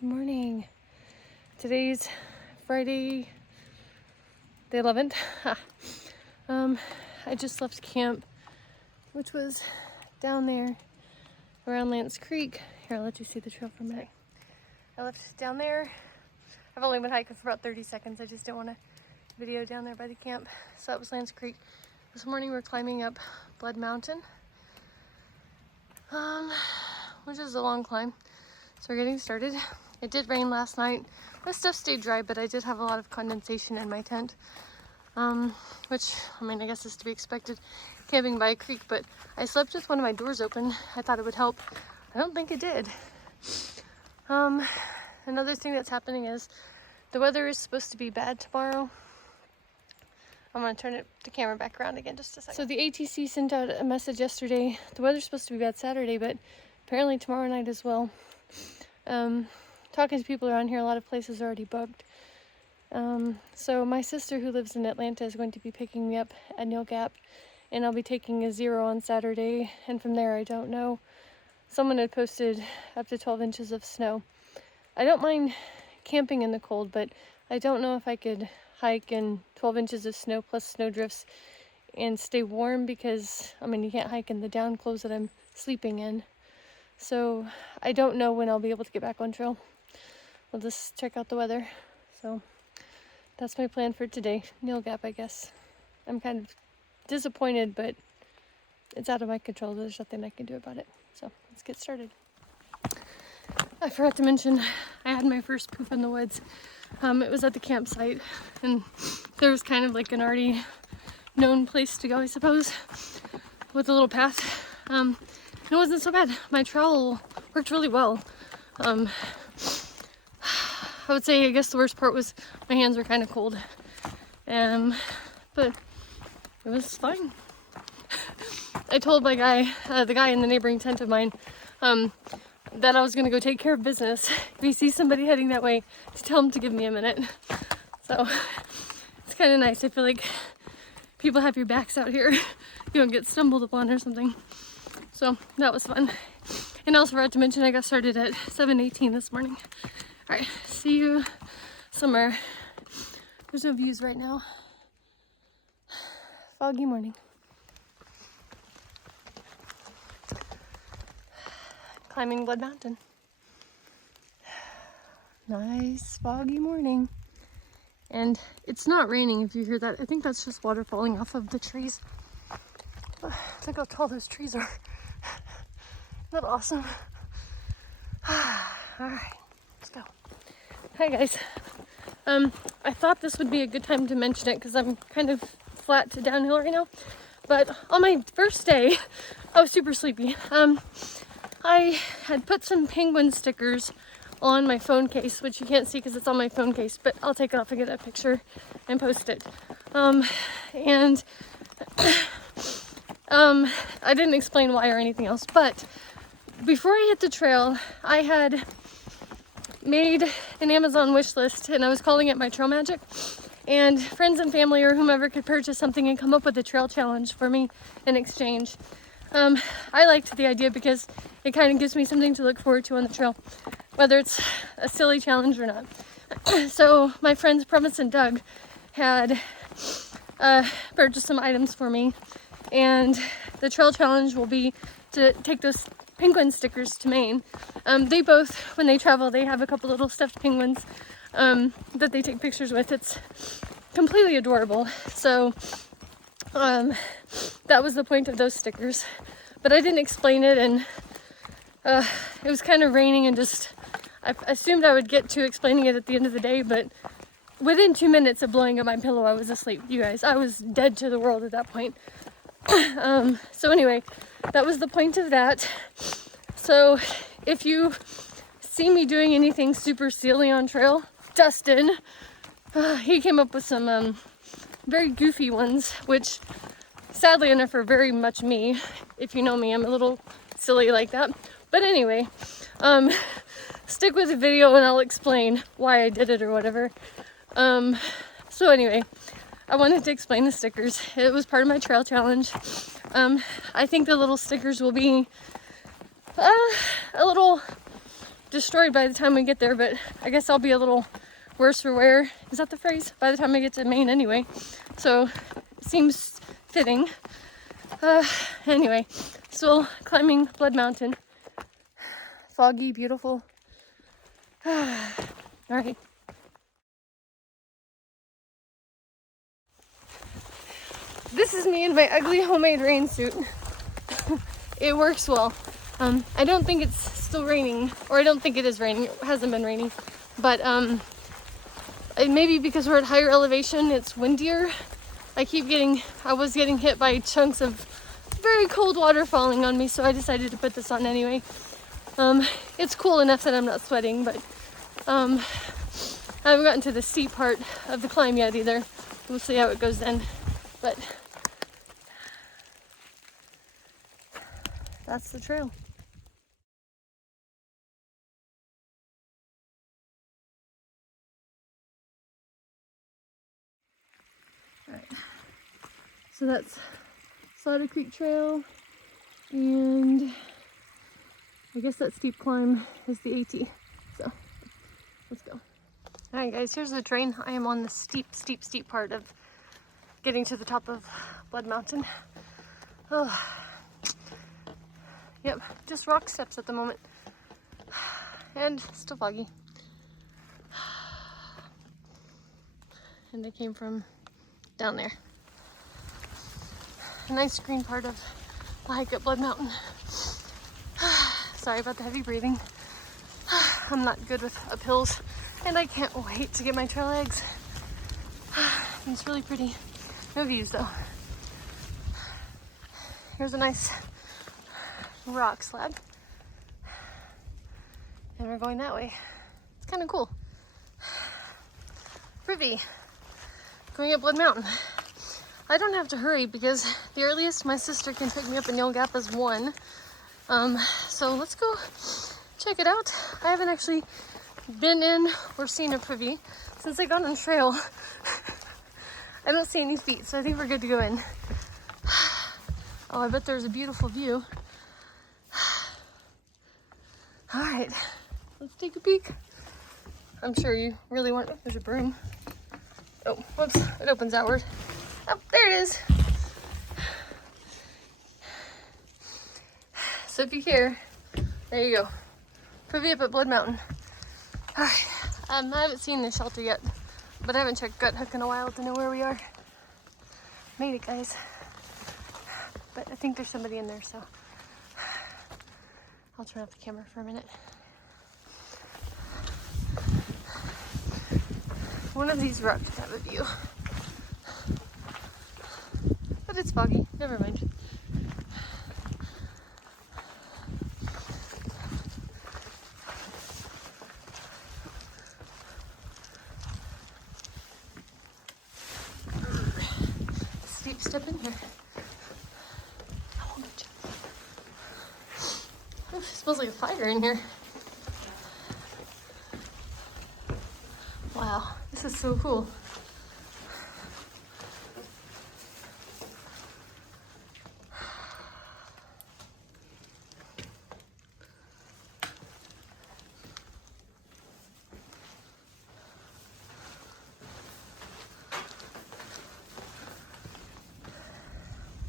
Good morning. Today's Friday the 11th. I just left camp, which was down there around Lance Creek. Here, I'll let you see the trail for a minute. I left down there. I've only been hiking for about 30 seconds. I just didn't want to video down there by the camp. So that was Lance Creek. This morning we're climbing up Blood Mountain, which is a long climb. So we're getting started. It did rain last night. My stuff stayed dry, but I did have a lot of condensation in my tent, which, I mean, I guess is to be expected camping by a creek, but I slept with one of my doors open. I thought it would help. I don't think it did. Another thing that's happening is the weather is supposed to be bad tomorrow. I'm going to turn the camera back around again just a second. So the ATC sent out a message yesterday. The weather's supposed to be bad Saturday, but apparently tomorrow night as well. Talking to people around here, a lot of places are already booked. So my sister who lives in Atlanta is going to be picking me up at Neel Gap, and I'll be taking a 0 on Saturday, and from there I don't know. Someone had posted up to 12 inches of snow. I don't mind camping in the cold, but I don't know if I could hike in 12 inches of snow plus snow drifts and stay warm, because I mean, you can't hike in the down clothes that I'm sleeping in. So I don't know when I'll be able to get back on trail. We'll just check out the weather. So that's my plan for today. Neel Gap, I guess. I'm kind of disappointed, but it's out of my control. There's nothing I can do about it. So let's get started. I forgot to mention, I had my first poop in the woods. It was at the campsite, and there was kind of like an already known place to go, I suppose, with a little path. It wasn't so bad. My trowel worked really well. I would say, I guess the worst part was my hands were kind of cold. But it was fine. I told my guy, the guy in the neighboring tent of mine, that I was gonna go take care of business. If he sees somebody heading that way, to tell him to give me a minute. So it's kind of nice. I feel like people have your backs out here. You don't get stumbled upon or something. So that was fun. And I also forgot to mention I got started at 7:18 this morning. All right, see you somewhere. There's no views right now. Foggy morning. Climbing Blood Mountain. Nice foggy morning. And it's not raining, if you hear that. I think that's just water falling off of the trees. Look how tall those trees are. Isn't that awesome? Alright, let's go. Hi guys. I thought this would be a good time to mention it because I'm kind of flat to downhill right now. But on my first day, I was super sleepy. I had put some penguin stickers on my phone case, which you can't see because it's on my phone case, but I'll take it off and get that picture and post it. I didn't explain why or anything else, but before I hit the trail, I had made an Amazon wish list, and I was calling it my Trail Magic, and friends and family or whomever could purchase something and come up with a trail challenge for me in exchange. I liked the idea because it kind of gives me something to look forward to on the trail, whether it's a silly challenge or not. So my friends Promise and Doug had purchased some items for me, and the trail challenge will be to take those penguin stickers to Maine. They both, when they travel, they have a couple little stuffed penguins that they take pictures with. It's completely adorable. So that was the point of those stickers. But I didn't explain it, and it was kind of raining, and I assumed I would get to explaining it at the end of the day, but within 2 minutes of blowing up my pillow, I was asleep, you guys. I was dead to the world at that point. So anyway, that was the point of that. So if you see me doing anything super silly on trail, Dustin, he came up with some very goofy ones, which sadly enough are very much me. If you know me, I'm a little silly like that. But anyway, stick with the video and I'll explain why I did it or whatever. So anyway, I wanted to explain the stickers. It was part of my trail challenge. I think the little stickers will be a little destroyed by the time we get there, but I guess I'll be a little worse for wear. Is that the phrase? By the time I get to Maine anyway. So it seems fitting. Anyway, still climbing Blood Mountain. Foggy, beautiful. All right. This is me in my ugly homemade rain suit. It works well. I don't think it's still raining, or I don't think it is raining. It hasn't been raining, but maybe because we're at higher elevation, it's windier. I was getting hit by chunks of very cold water falling on me, so I decided to put this on anyway. It's cool enough that I'm not sweating, but I haven't gotten to the steep part of the climb yet either. We'll see how it goes then. But that's the trail. All right. So that's Slaughter Creek Trail, and I guess that steep climb is the AT. So let's go. All right, guys, here's the train. I am on the steep part of getting to the top of Blood Mountain. Oh, yep, just rock steps at the moment, and still foggy. And they came from down there. A nice green part of the hike up Blood Mountain. Sorry about the heavy breathing. I'm not good with uphills, and I can't wait to get my trail legs. It's really pretty. No views though. Here's a nice rock slab, and we're going that way. It's kind of cool. Privy, going up Blood Mountain. I don't have to hurry because the earliest my sister can take me up in Neel Gap is 1. So let's go check it out. I haven't actually been in or seen a privy since I got on trail. I don't see any feet, so I think we're good to go in. Oh, I bet there's a beautiful view. All right, let's take a peek. I'm sure you really want, there's a broom. Oh, whoops, it opens outward. Oh, there it is. So if you hear, there you go. Privy up at Blood Mountain. All right, I haven't seen the shelter yet, but I haven't checked Gut Hook in a while to know where we are. Made it, guys. But I think there's somebody in there, so I'll turn off the camera for a minute. One of these rocks have a view. But it's foggy, never mind. Steep step in here. Ooh, it smells like a fire in here. Wow, this is so cool.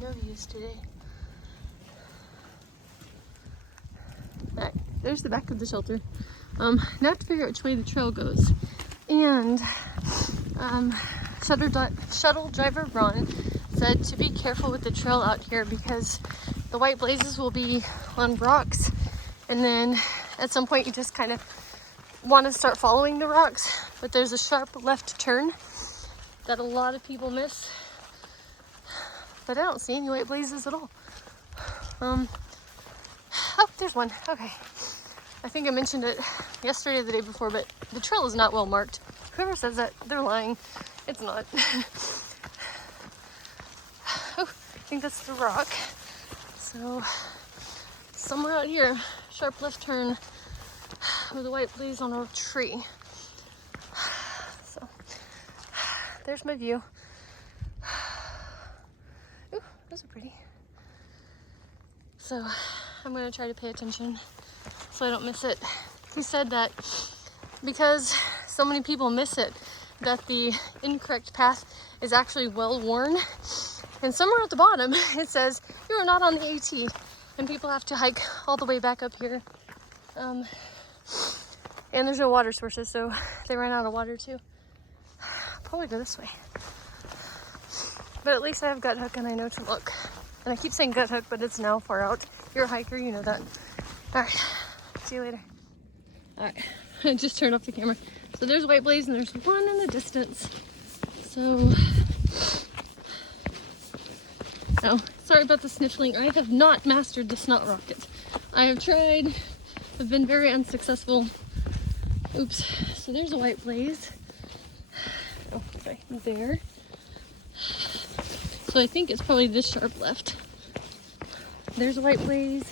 No views today. Alright, there's the back of the shelter. Now I have to figure out which way the trail goes. And shuttle driver Ron said to be careful with the trail out here because the white blazes will be on rocks, and then at some point you just kind of want to start following the rocks, but there's a sharp left turn that a lot of people miss. But I don't see any white blazes at all. Oh, there's one. Okay. I think I mentioned it yesterday or the day before, but the trail is not well marked. Whoever says that, they're lying. It's not. Oh, I think that's the rock. So, somewhere out here, sharp left turn with a white blaze on a tree. So, there's my view. Ooh, those are pretty. So, I'm going to try to pay attention so I don't miss it. he said that because so many people miss it, that the incorrect path is actually well worn. And somewhere at the bottom, it says, you are not on the AT. And people have to hike all the way back up here. And there's no water sources, so they ran out of water too. I'll probably go this way. But at least I have gut hook and I know to look. And I keep saying gut hook, but it's now far out. You're a hiker, you know that. All right, see you later. All right, I just turned off the camera. So there's White Blaze and there's one in the distance. So, oh, sorry about the sniffling. I have not mastered the snot rocket. I have tried, have been very unsuccessful. Oops, so there's a White Blaze. Oh, sorry, there. So I think it's probably this sharp left. There's a White Blaze.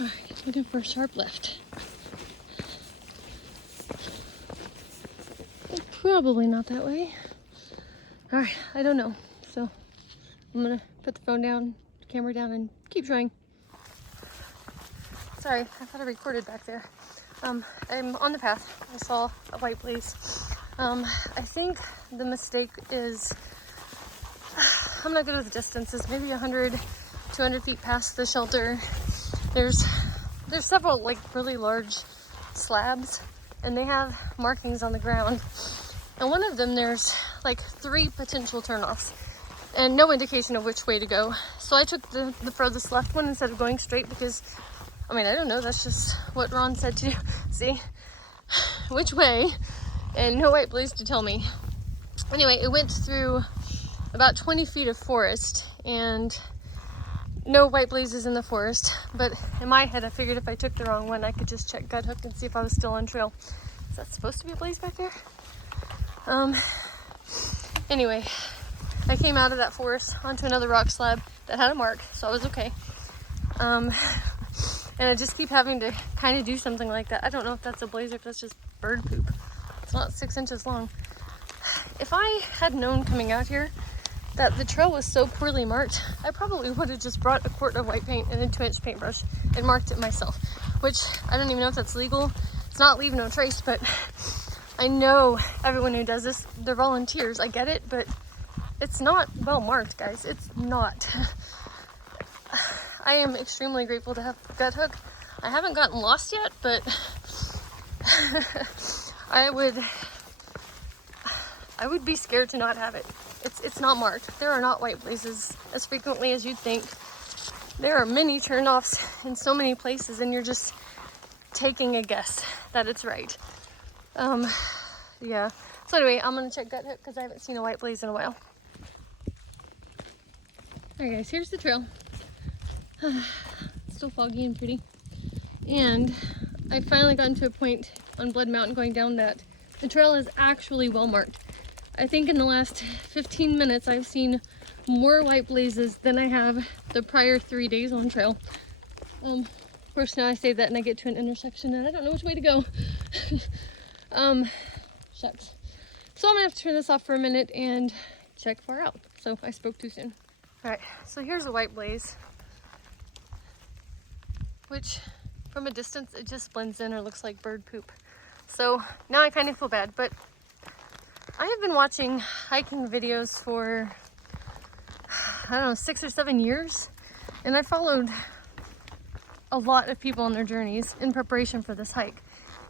All right, looking for a sharp left. Probably not that way. All right, I don't know. So I'm gonna put the phone down, camera down, and keep trying. Sorry, I thought I recorded back there. I'm on the path. I saw a White Blaze. I think the mistake is, I'm not good with distances, maybe 100, 200 feet past the shelter. There's several like really large slabs and they have markings on the ground. And one of them, there's like 3 potential turnoffs and no indication of which way to go. So I took the furthest left one instead of going straight because, I mean, I don't know, that's just what Ron said to see which way, and no White Blaze to tell me. Anyway, it went through about 20 feet of forest and no White Blazes in the forest, but in my head I figured if I took the wrong one I could just check gut hook and see if I was still on trail. Is that supposed to be a blaze back there? Anyway, I came out of that forest onto another rock slab that had a mark, so I was okay. And I just keep having to kind of do something like that. I don't know if that's a blaze or if that's just bird poop. It's not 6 inches long. If I had known coming out here that the trail was so poorly marked, I probably would have just brought a quart of white paint and a 2-inch paintbrush and marked it myself, which I don't even know if that's legal. It's not leave no trace, but I know everyone who does this, they're volunteers. I get it, but it's not well marked, guys. It's not. I am extremely grateful to have gut hook. I haven't gotten lost yet, but I would be scared to not have it. It's not marked. There are not White Blazes as frequently as you'd think. There are many turnoffs in so many places and you're just taking a guess that it's right. Yeah. So anyway, I'm gonna check gut hook because I haven't seen a White Blaze in a while. Alright guys, here's the trail. It's still foggy and pretty. And I finally gotten to a point on Blood Mountain going down that the trail is actually well marked. I think in the last 15 minutes I've seen more White Blazes than I have the prior 3 days on trail. Of course now I say that and I get to an intersection and I don't know which way to go. Shucks. So I'm gonna have to turn this off for a minute and check far out. So I spoke too soon. Alright, so here's a White Blaze, which from a distance it just blends in or looks like bird poop. So now I kind of feel bad, but I have been watching hiking videos for, I don't know, 6 or 7 years, and I followed a lot of people on their journeys in preparation for this hike.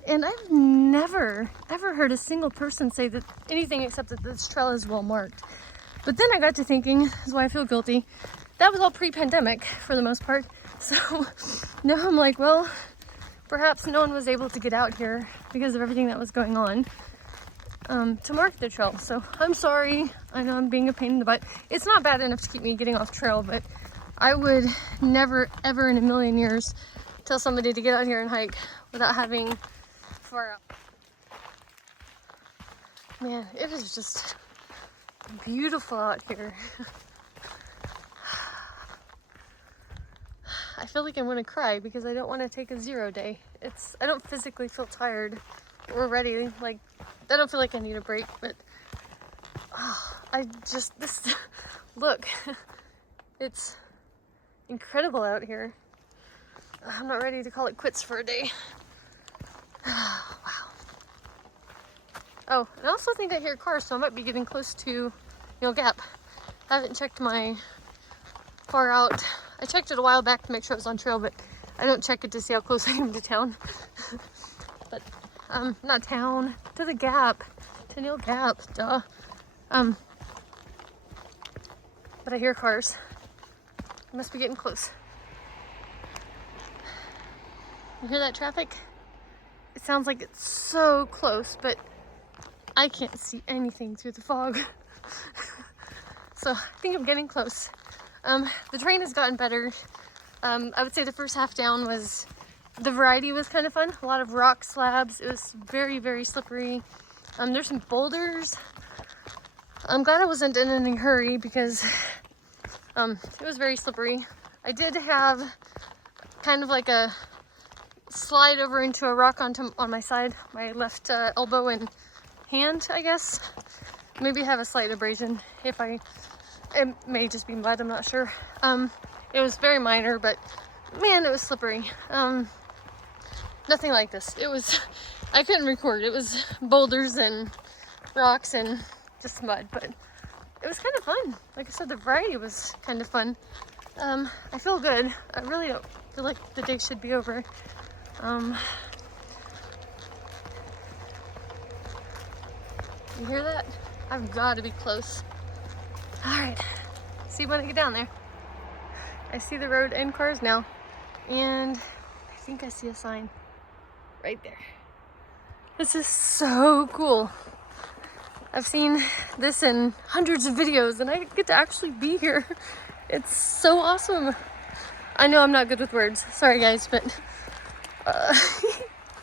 And I've never, ever heard a single person say that anything except that this trail is well marked. But then I got to thinking, this is why I feel guilty, that was all pre-pandemic for the most part. So now I'm like, well, perhaps no one was able to get out here because of everything that was going on to mark the trail. So I'm sorry, I know I'm being a pain in the butt. It's not bad enough to keep me getting off trail, but I would never, ever in a million years tell somebody to get out here and hike without having far out. Man, it is just beautiful out here. I feel like I'm gonna cry because I don't want to take a 0 day. I don't physically feel tired or ready. Like, I don't feel like I need a break, but look, it's incredible out here. I'm not ready to call it quits for a day. Wow. Oh, I also think I hear cars, so I might be getting close to Neel Gap. I haven't checked my far out. I checked it a while back to make sure it was on trail, but I don't check it to see how close I am to town. But, not town, to the Gap, to Neel Gap, duh. But I hear cars. I must be getting close. You hear that traffic? It sounds like it's so close, but I can't see anything through the fog. So I think I'm getting close. The terrain has gotten better. I would say the first half down was, the variety was kind of fun. A lot of rock slabs. It was very, very slippery. There's some boulders. I'm glad I wasn't in any hurry because it was very slippery. I did have kind of like a slide over into a rock on my side, my left elbow and hand, I guess. Maybe have a slight abrasion if it may just be mud, I'm not sure. It was very minor, but man, it was slippery. Nothing like this. I couldn't record. It was boulders and rocks and just mud, but it was kind of fun. Like I said, the variety was kind of fun. I feel good. I really don't feel like the day should be over. You hear that? I've got to be close. All right, see when I get down there. I see the road and cars now, and I think I see a sign right there. This is so cool. I've seen this in hundreds of videos, and I get to actually be here. It's so awesome. I know I'm not good with words. Sorry guys, but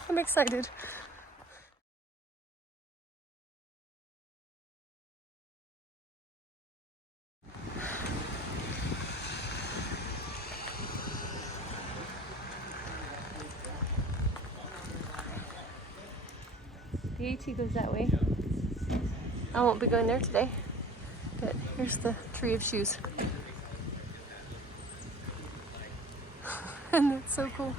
I'm excited. The AT goes that way. I won't be going there today, but here's the tree of shoes. And it's so cool.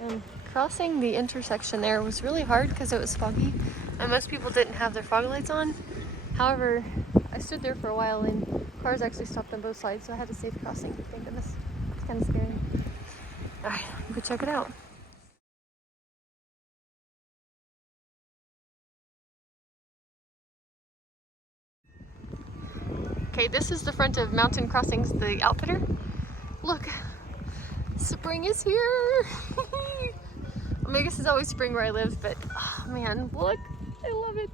And crossing the intersection there was really hard because it was foggy, and most people didn't have their fog lights on. However, I stood there for a while and cars actually stopped on both sides, so I had a safe crossing, thank goodness. It's kind of scary. Alright, we'll go check it out. Okay, this is the front of Mountain Crossings, the outfitter. Look, spring is here! I mean, I guess it's always spring where I live, but oh man, look, I love it.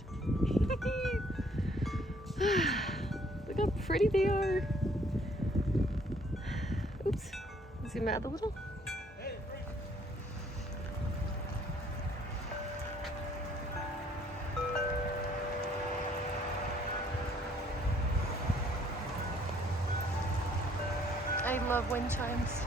Look how pretty they are. Oops, zoom out a little. I love wind chimes.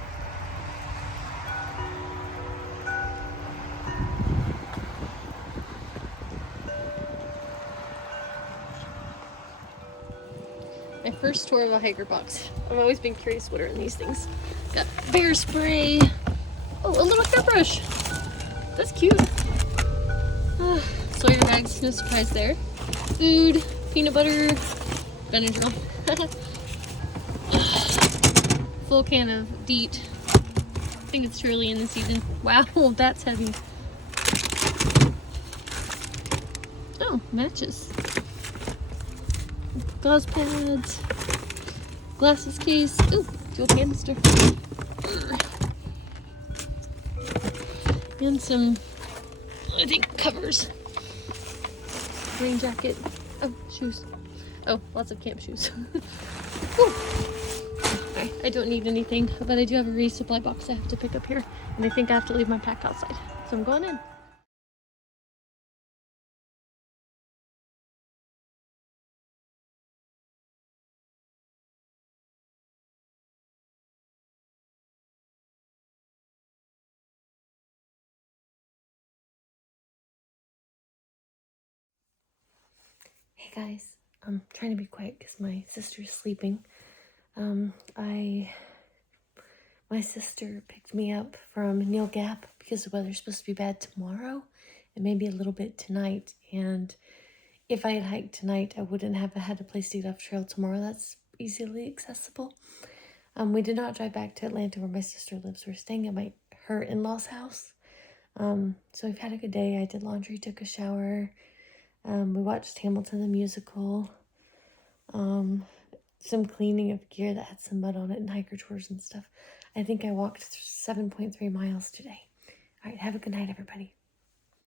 My first tour of a hiker box. I've always been curious what are in these things. Got bear spray. Oh, a little hairbrush. That's cute. Sawyer bags, no surprise there. Food, peanut butter, Benadryl. Full can of DEET. I think it's too early in the season. Wow, that's heavy. Oh, matches. Gauze pads. Glasses case. Ooh, fuel canister. And some, I think, covers. Rain jacket. Oh, shoes. Oh, lots of camp shoes. Okay, I don't need anything, but I do have a resupply box I have to pick up here, and I think I have to leave my pack outside. So I'm going in. Hey guys, I'm trying to be quiet because my sister's sleeping. My sister picked me up from Neel Gap because the weather's supposed to be bad tomorrow and maybe a little bit tonight. And if I had hiked tonight, I wouldn't have had a place to get off trail tomorrow. That's easily accessible. We did not drive back to Atlanta where my sister lives. We're staying at her in-laws' house. So we've had a good day. I did laundry, took a shower. We watched Hamilton the musical. Some cleaning of gear that had some mud on it and hiker tours and stuff. I think I walked 7.3 miles today. All right, have a good night, everybody.